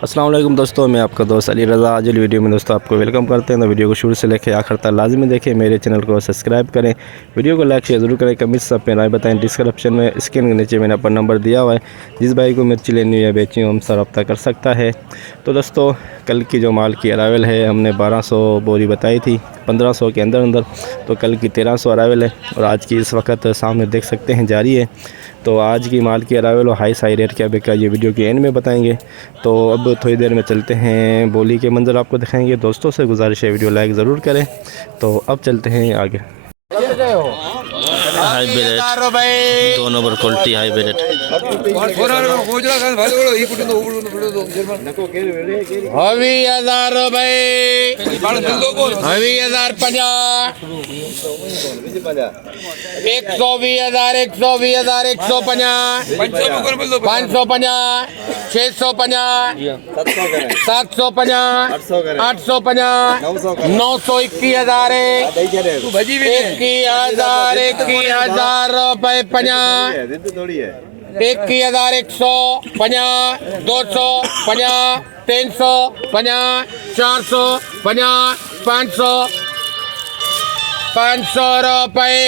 अस्सलाम वालेकुम दोस्तों, मैं आपका दोस्त अली रज़ा। आज वाली वीडियो में दोस्तों आपको वेलकम करते हैं। तो वीडियो को शुरू से लेकर आखिर तक लाजमी देखें, मेरे चैनल को सब्सक्राइब करें, वीडियो को लाइक शेयर ज़रूर करें, कमेंट सब पे राय बताएं। डिस्क्रिप्शन में स्क्रीन के नीचे मैंने अपना नंबर दिया हुआ है, जिस भाई को मिर्ची लेनी है बेचनी हो हमसे रब्ता कर सकता है। तो दोस्तों कल की जो माल की अरावल है हमने 1200 बोरी बताई थी, 1500 के अंदर अंदर, तो कल की 1300 अरावल है और आज की इस वक्त सामने देख सकते हैं जारी है। तो आज की माल की अरावल और हाई साई रेट क्या बिका ये वीडियो के एंड में बताएंगे। तो अब थोड़ी देर में चलते हैं, बोली के मंजर आपको दिखाएंगे। दोस्तों से गुजारिश है वीडियो लाइक ज़रूर करें। तो अब चलते हैं आगे। High bread 2 number quality high bread हवी 1000 हवी 1050 120,000 120,000 150 550 650 750 850 921,000 21,000 रुपये 50 21,150 250 350 450 500 रुपये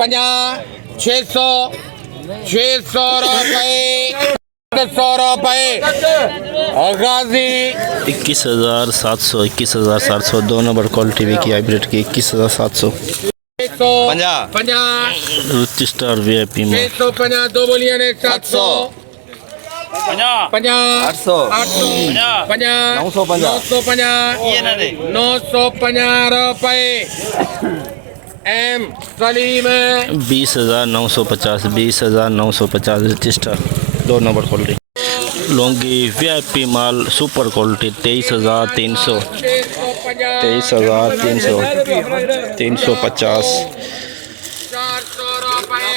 50 600 रुपये 100 रुपये गाजी 21,700 2 नंबर क्वालिटी भी की हाइब्रिड की 21,700 रुचि स्टार VIP में 650 दो बोलियां ने 700 50 800 950 रुपये M Salim 20,950 20,950 Ruchi star 2 number quality. लौंगी VIP माल सुपर क्वालिटी 23,300 23,300 350 400 रुपये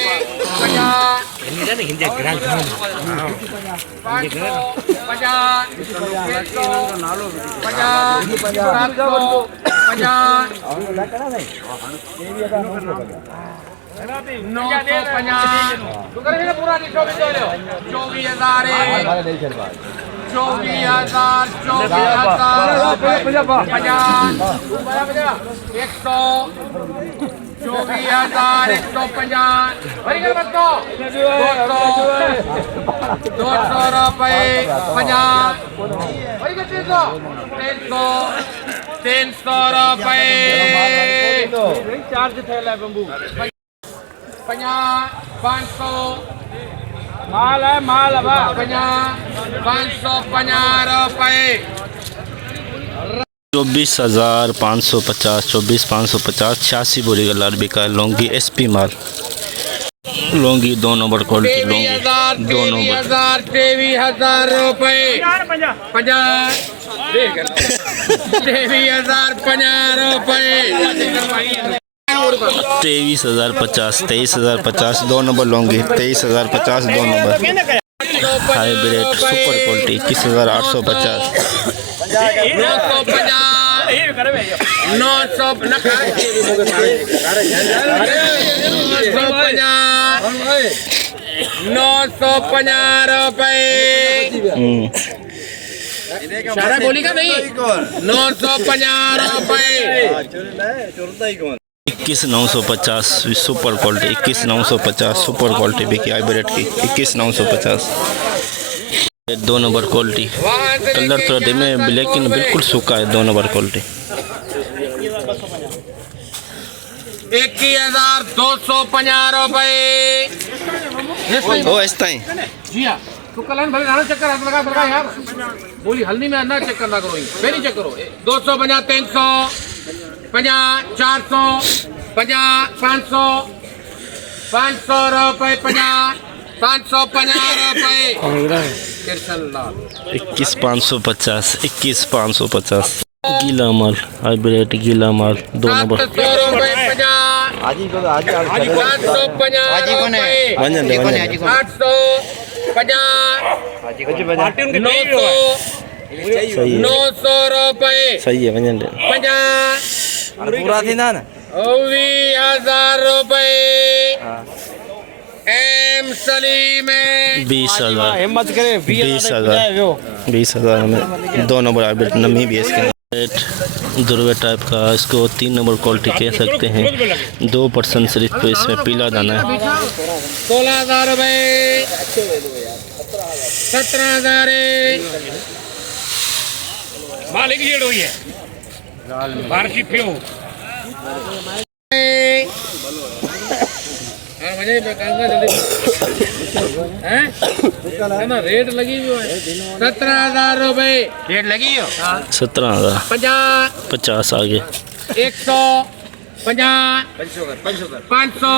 50 माल है माल 550 रुपये 24,550 24,550 86 बोरी का लाल बिका है। लौंगी SP माल लौंगी 2 नंबर क्वालिटी लौंगी 2 नंबर 23,000 रुपये 50 23,050 रुपये 23,050 2 नंबर लौंगी 23,050 2 नंबर हाइब्रिड सुपर क्वालिटी 21,850 950 रुपये सारा बोली का नहीं 950 रुपये 21,950 सुपर क्वालिटी 21,950 सुपर क्वालिटी बिकी हाइब्रिड की 21,950 2 नंबर क्वालिटी कलर थोड़ा डिमे लेकिन बिल्कुल सूखा है 2 नंबर क्वालिटी 21,250 रुपये ओ ऐसा ही जी हाँ तो कल भले आना चक्कर हाथ लगा यार बोली हल्दी में आना चक्कर ना करो पहले चेक करो 250 350 400 500 रुपये 550 रुपये 21,550 21,550 गीला माल हाइब्रिड गीला माल 2 नंबर 900 रुपये सही है 50 पूरा थी ना 20,000 रुपये एम सलीम 20,000, हिम्मत करे 20,000, 20,000 में 2 नंबर हाइब्रिड नमी भी है इसके अंदर। दुर्वे टाइप का इसको 3 नंबर क्वालिटी कह सकते हैं। 2% सिर्फ तो इसमें पीला दाना है। 16,000 रुपये, 17,000 मालिक ये हुई है बारकी पियो है ना रेट लगी हुई है 17,000 रुपये रेट लगी हो 17,000, 50 आगे 100 50 500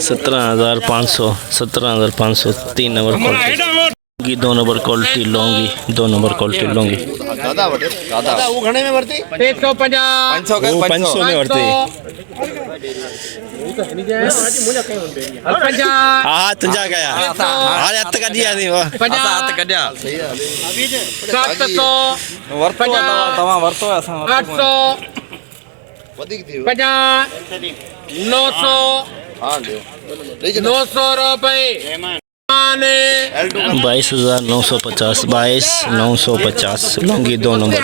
17,500, 17,500 3 नंबर क्वालिटी। 2 नंबर क्वालिटी लौंगी, 2 नंबर क्वालिटी लौंगी। 150 वो 500 में भरती। हाँ तुझा गया हारे हत्थ का दिया नहीं वो 700 800 900 रुपये 22,950, 22,950 Laungi 2 number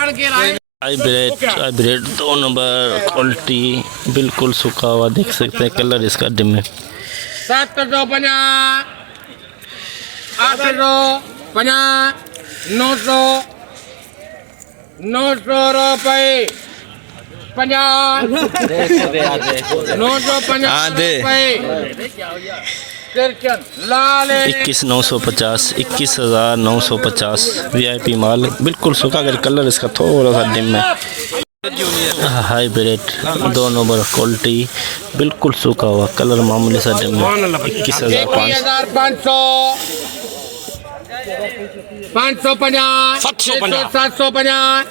hybrid 2 number quality बिल्कुल सूखा हुआ देख सकते हैं। कलर इसका डिम है। 750 850 900 रुपये 50 950 हाँ दे। लाल 21,950, 21,950 VIP माल बिल्कुल सूखा कर। कलर इसका थोड़ा सा डिम है। हाइब्रिड 2 नंबर क्वालिटी बिल्कुल सूखा हुआ। कलर मामूली सा डिम है। 21,500 550 750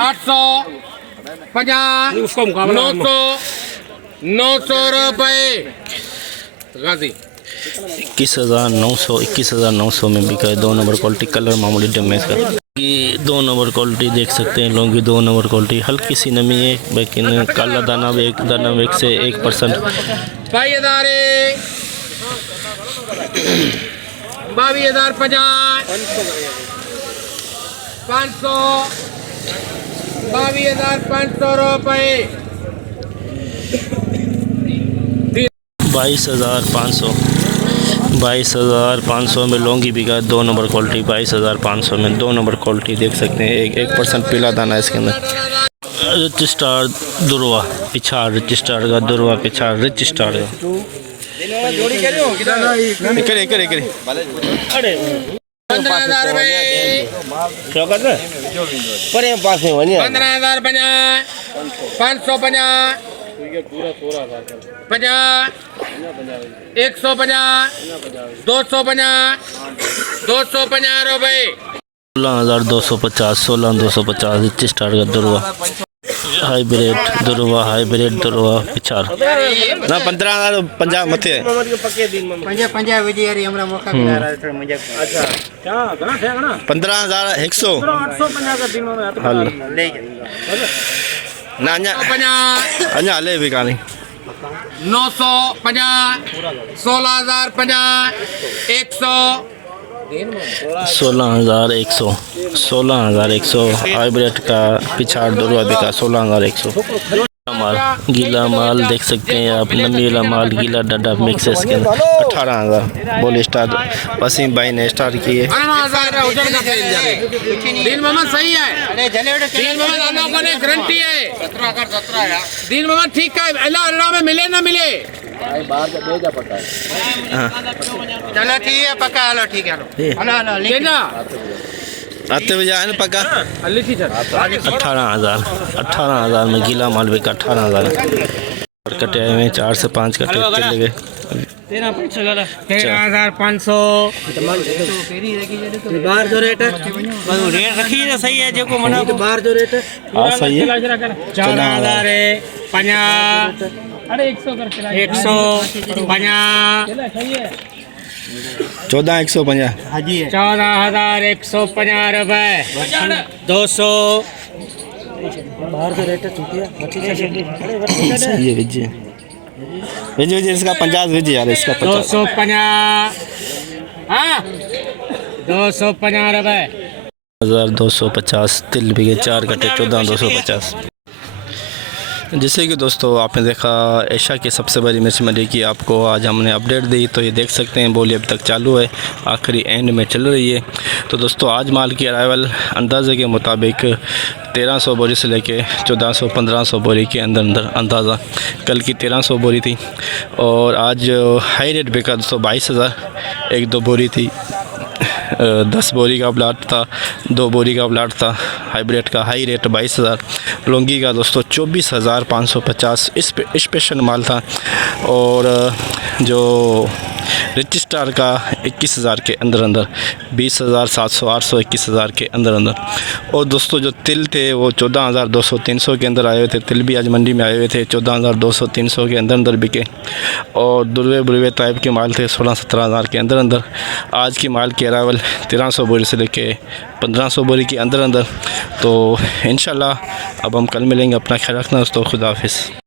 850 900 रुपये गाजी 21,900 में बिका है। 2 नंबर क्वालिटी कलर मामूली डिम है इसका। ये 2 नंबर क्वालिटी देख सकते हैं। लौंगी 2 नंबर क्वालिटी हल्की सी नमी है लेकिन काला दाना भी एक दाना एक से 1%। 22,050 500 22,500 रुपये 22,500 में लौंगी बिका 2 नंबर क्वालिटी। 22,500 में 2 नंबर क्वालिटी देख सकते हैं। 1% पीला दाना है इसके अंदर। रिच स्टार दुरवा पिछाड़, रिच स्टार का दुरवा पिछाड़, रिच स्टार का 15,000 रुपये 15,050 550 50 150 250 रुपये 16,250, 16,250 रिच स्टार का दुरवा। हाइब्रिड दुरवा पिछाड़ ना 15,050 मथे 15,100 हल ना अन्या ले बिकानी 950 16,050 100 16,100 हाइब्रिड का पिछाड़ दुरवा बिका 16,100। माल गीला माल देख सकते हैं आप। नमी वाला माल गीला डड्डा मिक्स है इसके अंदर। 18,000 बोल स्टार वसीम भाई ने स्टार्ट किए। दिन मोहम्मद सही है। दिन मोहम्मद गारंटी है। दिन मोहम्मद ठीक है। अल्लाह में मिले ना मिले चलो ठीक है पक्का। हेलो ठीक है लेना आते बजे आए ना पक्का। 18,000 में गीला माल बिका 18,000। कटे आए में 4 से 5 कटे चले गए। 13,500 बाहर जो रेट है रेट रखी है सही है जो को मना बाहर जो रेट है हाँ सही है। 14,000 50 150 14,150 14,150 रुपये 200 बाहर जो रेट है चुकी है सही है विजय भेजिए भेजिए इसका 50 भेजिए यार, इसका 50। 250 हाँ 250 रुपए 1250 तिल बिके 4 कट्टे 14,250। जैसे कि दोस्तों आपने देखा एशिया की सबसे बड़ी मिर्च मंडी की आपको आज हमने अपडेट दी, तो ये देख सकते हैं बोली अभी तक चालू है, आखिरी एंड में चल रही है। तो दोस्तों आज माल की अराइवल अंदाजे के मुताबिक 1300 बोरी से लेके 1400-1500 बोरी के अंदर अंदाज़ा। कल की 1300 बोरी थी और आज हाई रेट बिका दोस्तों 22,000 एक 2 बोरी थी, 10 बोरी का प्लाट था, 2 बोरी का प्लाट था। हाइब्रिड का हाई रेट 22,000, लौंगी का दोस्तों 24,550 स्पेशल माल था, और जो रिच स्टार का 21,000 के अंदर 20,700 800 21,000 के अंदर। और दोस्तों जो तिल थे वो 14,200-300 के अंदर आए हुए थे। तिल भी आज मंडी में आए हुए थे 14,200-300 के अंदर बिके। और दुर्वे बुरवे टाइप के माल थे 16-17 हज़ार के अंदर। आज की माल की अरावल 1300 बोरी से लेके 1500 बोरी के अंदर। तो इंशाल्लाह अब हम कल मिलेंगे। अपना ख्याल रखना दोस्तों, खुदा हाफिज़।